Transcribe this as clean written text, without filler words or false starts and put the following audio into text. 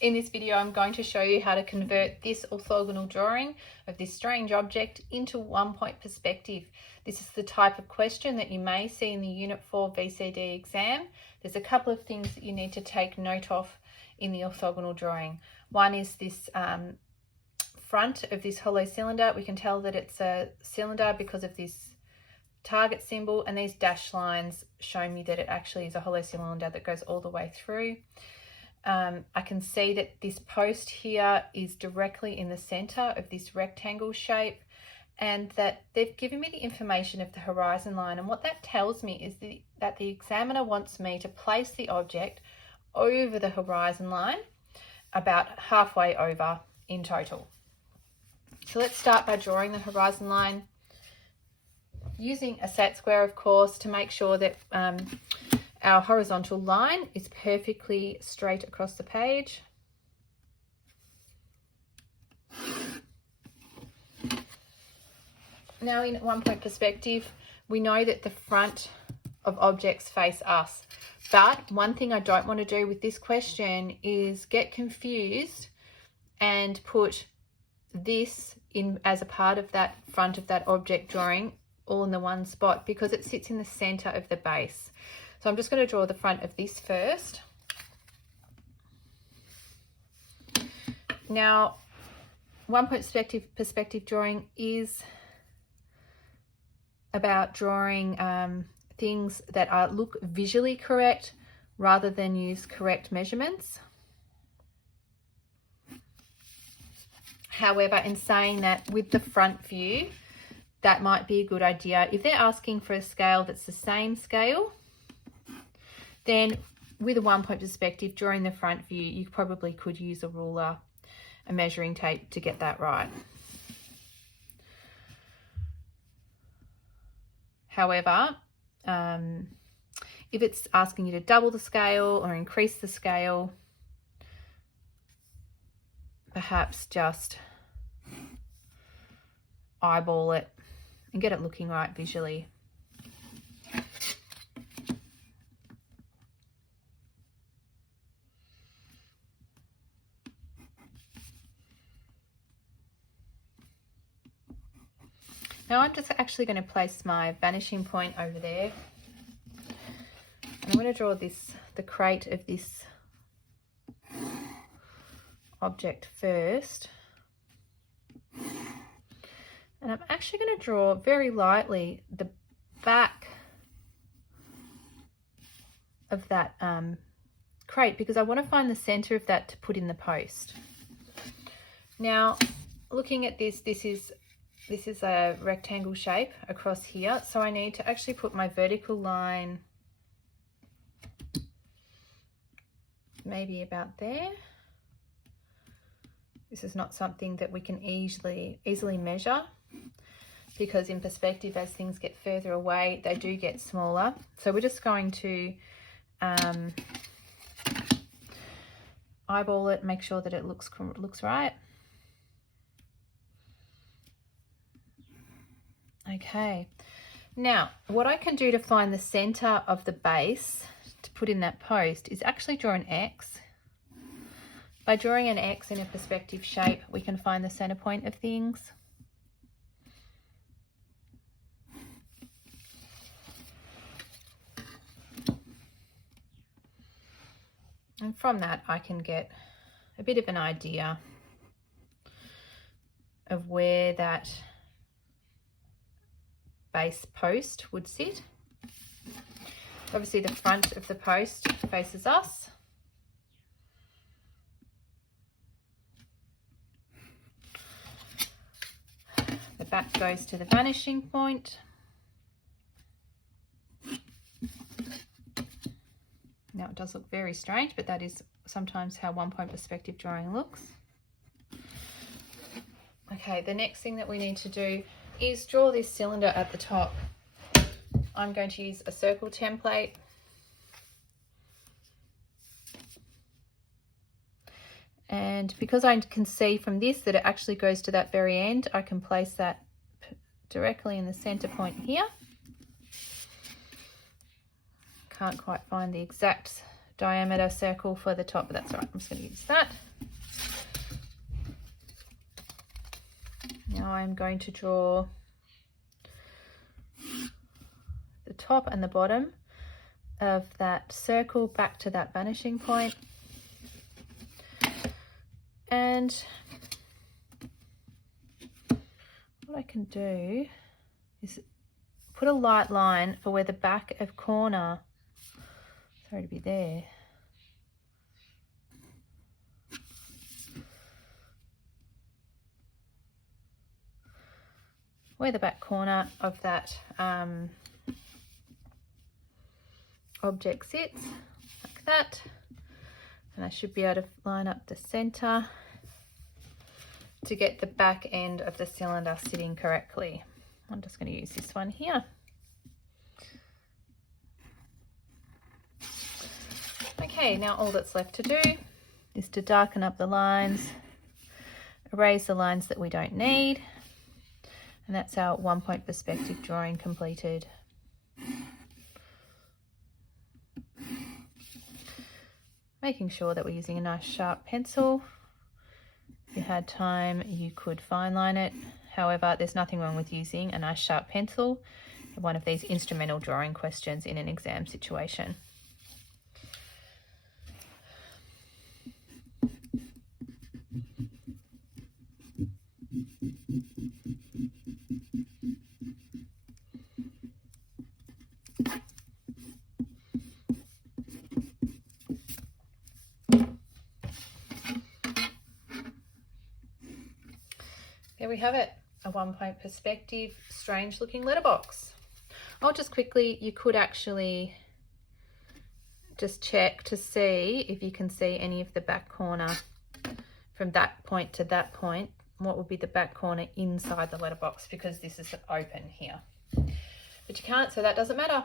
In this video, I'm going to show you how to convert this orthogonal drawing of this strange object into one-point perspective. This is the type of question that you may see in the Unit 4 VCD exam. There's a couple of things that you need to take note of in the orthogonal drawing. One is this front of this hollow cylinder. We can tell that it's a cylinder because of this target symbol, and these dashed lines show me that it actually is a hollow cylinder that goes all the way through. I can see that this post here is directly in the center of this rectangle shape, and that they've given me the information of the horizon line. And what that tells me is that the examiner wants me to place the object over the horizon line, about halfway over in total. So let's start by drawing the horizon line using a set square, of course, to make sure that our horizontal line is perfectly straight across the page. Now, in one-point perspective, we know that the front of objects face us. But one thing I don't want to do with this question is get confused and put this in as a part of that front of that object drawing all in the one spot, because it sits in the center of the base. So I'm just going to draw the front of this first. Now, one-point perspective drawing is about drawing things that look visually correct rather than use correct measurements. However, in saying that, with the front view, that might be a good idea. If they're asking for a scale that's the same scale, then with a one-point perspective, drawing the front view, you probably could use a ruler, a measuring tape to get that right. However, if it's asking you to double the scale or increase the scale, perhaps just eyeball it and get it looking right visually. Now I'm just actually going to place my vanishing point over there. And I'm going to draw the crate of this object first. And I'm actually going to draw very lightly the back of that crate, because I want to find the center of that to put in the post. Now, looking at this is a rectangle shape across here, so I need to actually put my vertical line maybe about there. This is not something that we can easily measure, because in perspective, as things get further away, they do get smaller. So we're just going to eyeball it, make sure that it looks right. Okay, now what I can do to find the center of the base to put in that post is actually draw an X. By drawing an X in a perspective shape, we can find the center point of things. And from that, I can get a bit of an idea of where that base post would sit. Obviously, the front of the post faces us. The back goes to the vanishing point. Now, it does look very strange, but that is sometimes how one-point perspective drawing looks. Okay, the next thing that we need to do is draw this cylinder at the top. I'm going to use a circle template. And because I can see from this that it actually goes to that very end, I can place that directly in the center point here. Can't quite find the exact diameter circle for the top, but that's all right. I'm just going to use that. Now I'm going to draw the top and the bottom of that circle back to that vanishing point. And what I can do is put a light line for where the back of corner, sorry to be there, where the back corner of that object sits, like that. And I should be able to line up the center to get the back end of the cylinder sitting correctly. I'm just going to use this one here. Okay, now all that's left to do is to darken up the lines, erase the lines that we don't need, and that's our 1 point perspective drawing completed. Making sure that we're using a nice sharp pencil. If you had time, you could fine line it. However, there's nothing wrong with using a nice sharp pencil in one of these instrumental drawing questions in an exam situation. There we have it, a 1 point perspective, strange looking letterbox. I'll just quickly, you could actually just check to see if you can see any of the back corner from that point to that point. What would be the back corner inside the letterbox, because this is open here. But you can't, so that doesn't matter.